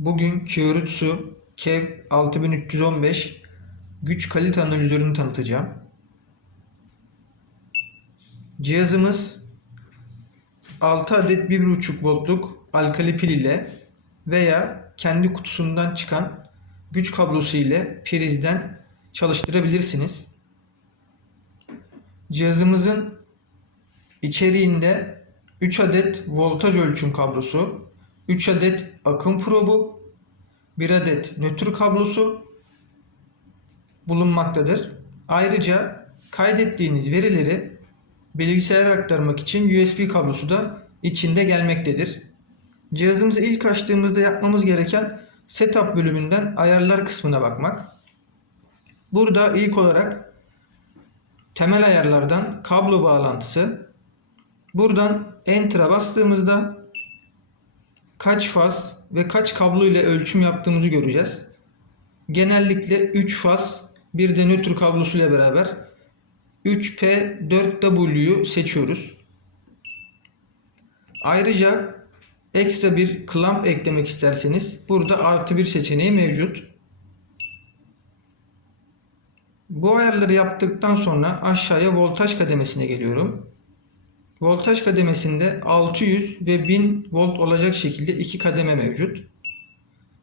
Bugün Kyoritsu Kev 6315 güç kalite analizörünü tanıtacağım. Cihazımız 6 adet 1.5 voltluk alkali pil ile veya kendi kutusundan çıkan güç kablosu ile prizden çalıştırabilirsiniz. Cihazımızın içeriğinde 3 adet voltaj ölçüm kablosu, 3 adet akım probu, 1 adet nötr kablosu bulunmaktadır. Ayrıca kaydettiğiniz verileri bilgisayara aktarmak için USB kablosu da içinde gelmektedir. Cihazımızı ilk açtığımızda yapmamız gereken setup bölümünden ayarlar kısmına bakmak. Burada ilk olarak temel ayarlardan kablo bağlantısı. Buradan Enter'a bastığımızda kaç faz ve kaç kablo ile ölçüm yaptığımızı göreceğiz. Genellikle 3 faz bir de nötr kablosu ile beraber 3P4W'yu seçiyoruz. Ayrıca ekstra bir clamp eklemek isterseniz burada artı bir seçeneği mevcut. Bu ayarları yaptıktan sonra aşağıya voltaj kademesine geliyorum. Voltaj kademesinde 600 ve 1000 volt olacak şekilde iki kademe mevcut.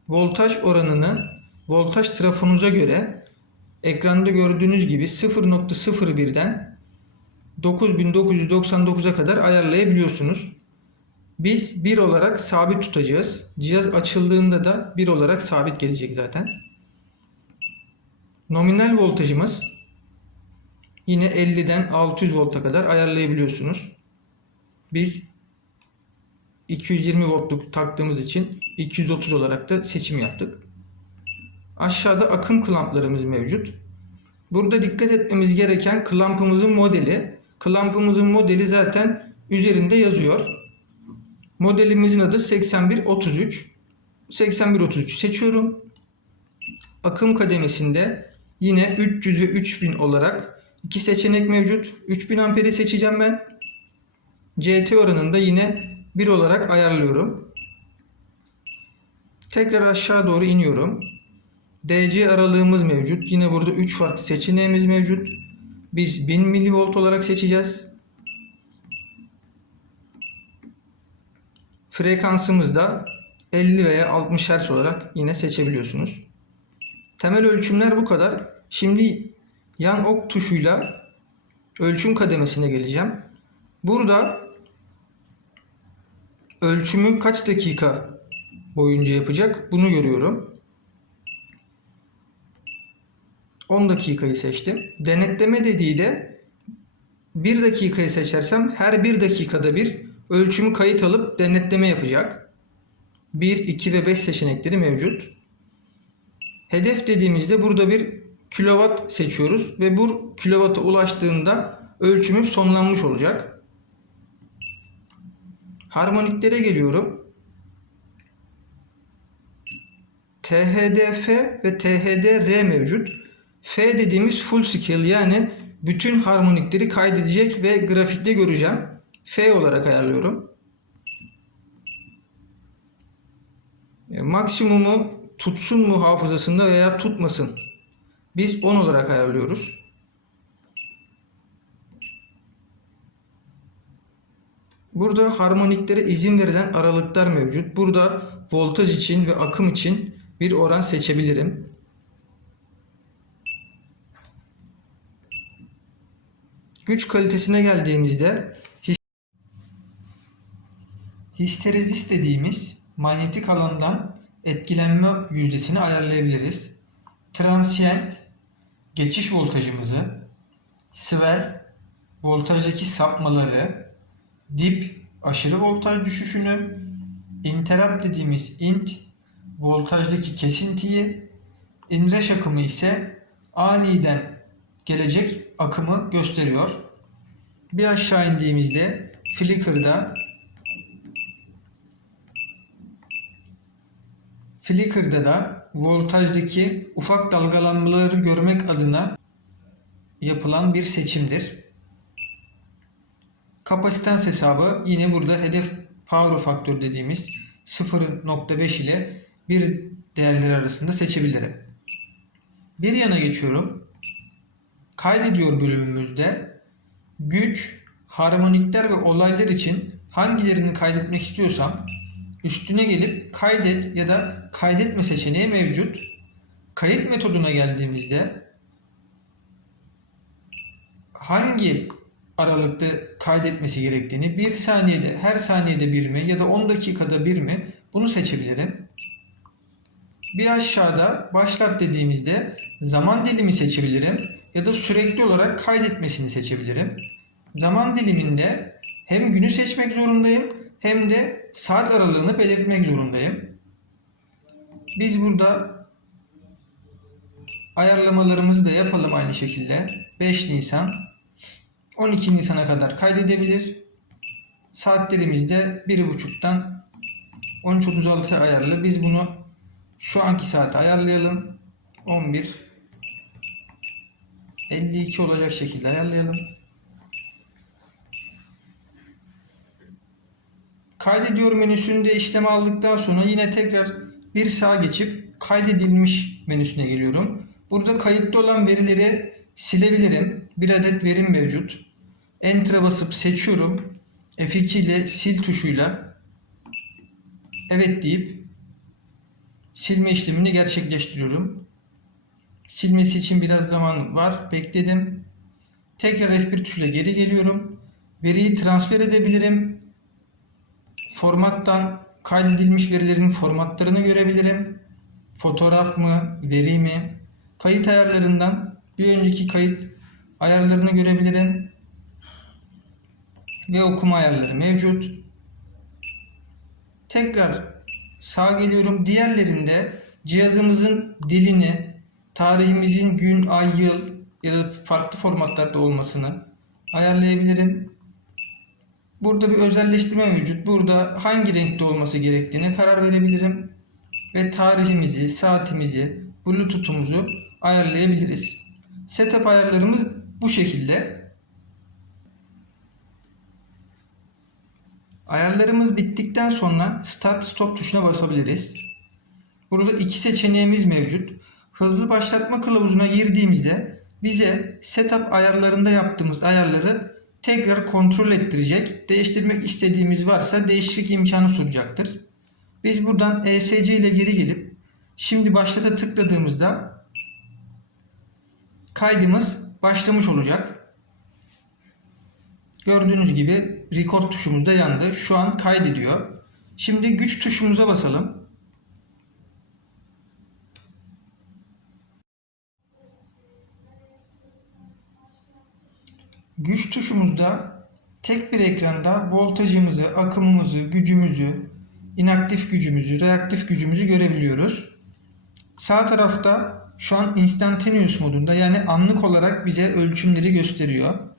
Voltaj oranını voltaj trafonuza göre ekranda gördüğünüz gibi 0.01'den 9999'a kadar ayarlayabiliyorsunuz. Biz 1 olarak sabit tutacağız. Cihaz açıldığında da 1 olarak sabit gelecek zaten. Nominal voltajımız yine 50'den 600 volta kadar ayarlayabiliyorsunuz. Biz 220 voltluk taktığımız için 230 olarak da seçim yaptık. Aşağıda akım klamplarımız mevcut. Burada dikkat etmemiz gereken klampımızın modeli. Klampımızın modeli zaten üzerinde yazıyor. Modelimizin adı 8133. 8133 seçiyorum. Akım kademesinde yine 300 ve 3000 olarak iki seçenek mevcut. 3000 amperi seçeceğim ben. CT oranında yine 1 olarak ayarlıyorum. Tekrar aşağı doğru iniyorum. DC aralığımız mevcut. Yine burada 3 farklı seçeneğimiz mevcut. Biz 1000 mV olarak seçeceğiz. Frekansımız da 50 veya 60 Hz olarak yine seçebiliyorsunuz. Temel ölçümler bu kadar. Şimdi yan ok tuşuyla ölçüm kademesine geleceğim. Burada ölçümü kaç dakika boyunca yapacak bunu görüyorum. 10 dakikayı seçtim. Denetleme dediği de 1 dakikayı seçersem her 1 dakikada bir ölçümü kayıt alıp denetleme yapacak. 1, 2 ve 5 seçenekleri mevcut. Hedef dediğimizde burada bir kilowatt seçiyoruz ve bu kilowatt'a ulaştığında ölçümüm sonlanmış olacak. Harmoniklere geliyorum. THD-F ve THD-R mevcut. F dediğimiz full scale yani bütün harmonikleri kaydedecek ve grafikte göreceğim. F olarak ayarlıyorum. E, Maksimumu tutsun mu hafızasında veya tutmasın. Biz 10 olarak ayarlıyoruz. Burada harmoniklere izin verilen aralıklar mevcut. Burada voltaj için ve akım için bir oran seçebilirim. Güç kalitesine geldiğimizde his- histerezis dediğimiz manyetik alandan etkilenme yüzdesini ayarlayabiliriz. Transient geçiş voltajımızı, swell voltajdaki sapmaları, dip aşırı voltaj düşüşünü, interrupt dediğimiz int voltajdaki kesintiyi, inreş akımı ise aniden gelecek akımı gösteriyor. Bir aşağı indiğimizde flicker'da Flickr'da da voltajdaki ufak dalgalanmaları görmek adına yapılan bir seçimdir. Kapasitans hesabı yine burada hedef power faktör dediğimiz 0.5 ile bir değerleri arasında seçebilirim. Bir yana geçiyorum. Kaydediyor bölümümüzde güç, harmonikler ve olaylar için hangilerini kaydetmek istiyorsam üstüne gelip kaydet ya da kaydetme seçeneği mevcut. Kayıt metoduna geldiğimizde hangi aralıkta kaydetmesi gerektiğini bir saniyede, her saniyede bir mi ya da 10 dakikada bir mi bunu seçebilirim. Bir aşağıda başlat dediğimizde zaman dilimi seçebilirim ya da sürekli olarak kaydetmesini seçebilirim. Zaman diliminde hem günü seçmek zorundayım hem de saat aralığını belirtmek zorundayım. Biz burada ayarlamalarımızı da yapalım aynı şekilde. 5 Nisan 12 Nisan'a kadar kaydedebilir. Saatlerimiz de 1.30'dan 13.36 ayarlı. Biz bunu şu anki saate ayarlayalım. 11 52 olacak şekilde ayarlayalım. Kaydediyor menüsünde işlemi aldıktan sonra yine tekrar bir sağa geçip kaydedilmiş menüsüne geliyorum. Burada kayıtlı olan verileri silebilirim. Bir adet verim mevcut. Enter'a basıp seçiyorum. F2 ile sil tuşuyla evet deyip silme işlemini gerçekleştiriyorum. Silmesi için biraz zaman var. Bekledim. Tekrar F1 tuşuyla geri geliyorum. Veriyi transfer edebilirim. Formattan kaydedilmiş verilerin formatlarını görebilirim. Fotoğraf mı, veri mi? Kayıt ayarlarından bir önceki kayıt ayarlarını görebilirim. Ve okuma ayarları mevcut. Tekrar sağa geliyorum. Diğerlerinde cihazımızın dilini, tarihimizin gün, ay, yıl ya da farklı formatlarda olmasını ayarlayabilirim. Burada bir özelleştirme mevcut. Burada hangi renkte olması gerektiğine karar verebilirim. Ve tarihimizi, saatimizi, bluetooth'umuzu ayarlayabiliriz. Setup ayarlarımız bu şekilde. Ayarlarımız bittikten sonra Start Stop tuşuna basabiliriz. Burada iki seçeneğimiz mevcut. Hızlı başlatma kılavuzuna girdiğimizde bize setup ayarlarında yaptığımız ayarları tekrar kontrol ettirecek. Değiştirmek istediğimiz varsa değişiklik imkanı sunacaktır. Biz buradan ESC ile geri gelip şimdi başlata tıkladığımızda kaydımız başlamış olacak. Gördüğünüz gibi record tuşumuz da yandı. Şu an kaydediyor. Şimdi güç tuşumuza basalım. Güç tuşumuzda tek bir ekranda voltajımızı, akımımızı, gücümüzü, inaktif gücümüzü, reaktif gücümüzü görebiliyoruz. Sağ tarafta şu an instantaneous modunda yani anlık olarak bize ölçümleri gösteriyor.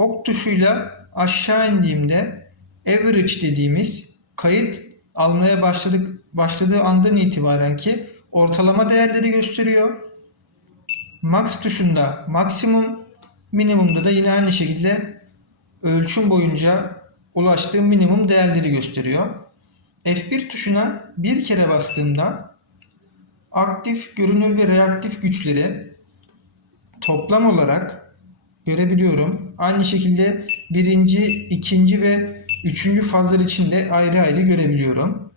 Ok tuşuyla aşağı indiğimde average dediğimiz kayıt almaya başladık başladığı andan itibaren ki ortalama değerleri gösteriyor. Max tuşunda maksimum, minimumda da yine aynı şekilde ölçüm boyunca ulaştığı minimum değerleri gösteriyor. F1 tuşuna bir kere bastığımda aktif, görünür ve reaktif güçleri toplam olarak görebiliyorum. Aynı şekilde birinci, ikinci ve üçüncü fazlar için de ayrı ayrı görebiliyorum.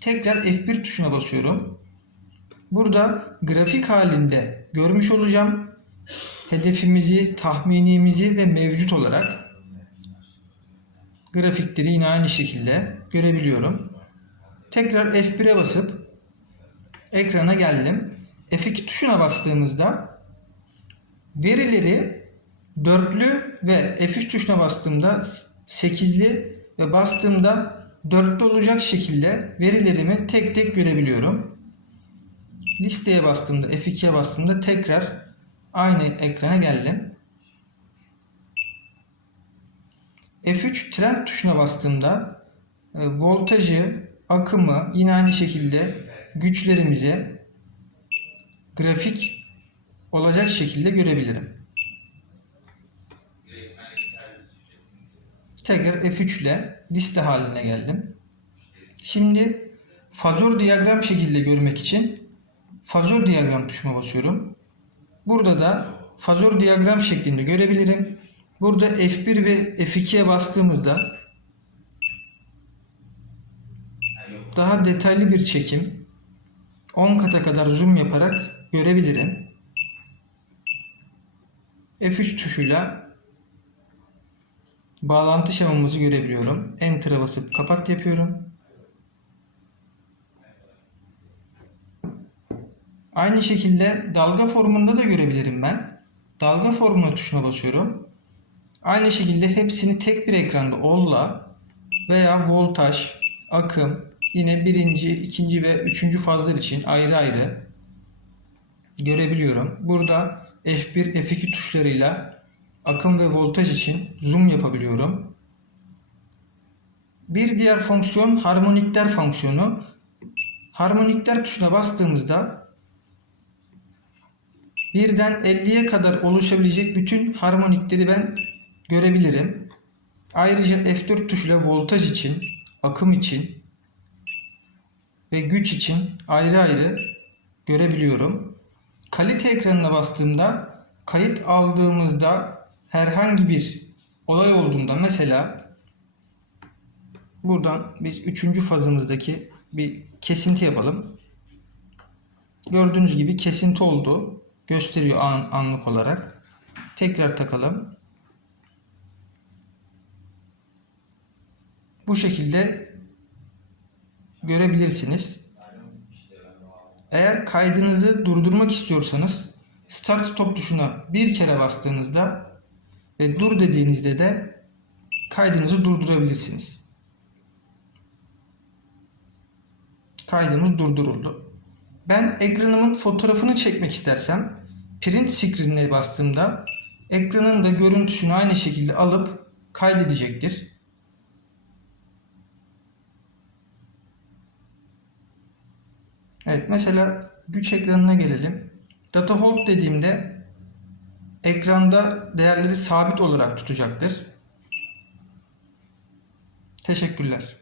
Tekrar F1 tuşuna basıyorum. Burada grafik halinde görmüş olacağım. Hedefimizi, tahminimizi ve mevcut olarak grafikleri yine aynı şekilde görebiliyorum. Tekrar F1'e basıp ekrana geldim. F2 tuşuna bastığımızda verileri dörtlü ve F3 tuşuna bastığımda sekizli ve bastığımda dörtlü olacak şekilde verilerimi tek tek görebiliyorum. Listeye bastığımda F2'ye bastığımda tekrar aynı ekrana geldim. F3 trend tuşuna bastığımda e, voltajı, akımı yine aynı şekilde güçlerimize grafik olacak şekilde görebilirim. Tekrar F3 ile liste haline geldim. Şimdi fazör diyagram şekilde görmek için fazör diyagram tuşuna basıyorum. Burada da fazör diyagram şeklinde görebilirim. Burada F1 ve F2'ye bastığımızda daha detaylı bir çekim 10 kata kadar zoom yaparak görebilirim. F3 tuşuyla bağlantı şemamızı görebiliyorum. Enter'a basıp kapat yapıyorum. Aynı şekilde dalga formunda da görebilirim ben. Dalga formuna tuşuna basıyorum. Aynı şekilde hepsini tek bir ekranda All'la veya voltaj, akım, yine birinci, ikinci ve üçüncü fazlar için ayrı ayrı görebiliyorum. Burada F1, F2 tuşlarıyla akım ve voltaj için zoom yapabiliyorum. Bir diğer fonksiyon harmonikler fonksiyonu. Harmonikler tuşuna bastığımızda birden 50'ye kadar oluşabilecek bütün harmonikleri ben görebilirim. Ayrıca F4 tuşuyla voltaj için, akım için ve güç için ayrı ayrı görebiliyorum. Kalite ekranına bastığımda kayıt aldığımızda herhangi bir olay olduğunda mesela buradan biz üçüncü fazımızdaki bir kesinti yapalım. Gördüğünüz gibi kesinti oldu. Gösteriyor an, anlık olarak. Tekrar takalım. Bu şekilde görebilirsiniz. Eğer kaydınızı durdurmak istiyorsanız Start Stop tuşuna bir kere bastığınızda ve dur dediğinizde de kaydınızı durdurabilirsiniz. Kaydımız durduruldu. Ben ekranımın fotoğrafını çekmek istersem print screen'e bastığımda ekranın da görüntüsünü aynı şekilde alıp kaydedecektir. Evet mesela güç ekranına gelelim. Data hold dediğimde ekranda değerleri sabit olarak tutacaktır. Teşekkürler.